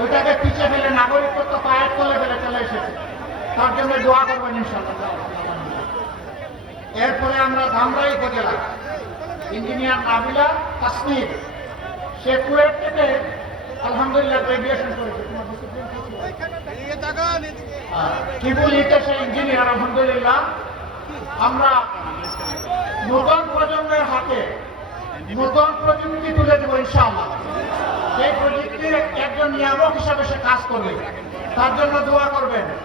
ওইটাকে পিছিয়ে ফেলে নাগরিকত্ব পায়ের তলে ফেলে চলে এসেছে। তার জন্য দোয়া করবেন ইনশাআল্লাহ। এরপরে আমরা ধামরাই উপজেলা ইঞ্জিনিয়ার নাবিলা কাশ্মীর, সে কুয়েট থেকে আলহামদুলিল্লাহ গ্রাজুয়েশন করেছে। ট্রিপল ইতে সে ইঞ্জিনিয়ার আলহামদুলিল্লাহ। আমরা নতুন প্রজন্মের হাতে নতুন প্রযুক্তি তুলে দেবো ইনশাআল্লাহ। সেই প্রযুক্তির একজন নিয়ামক হিসাবে সে কাজ করবে, তার জন্য দোয়া করবেন।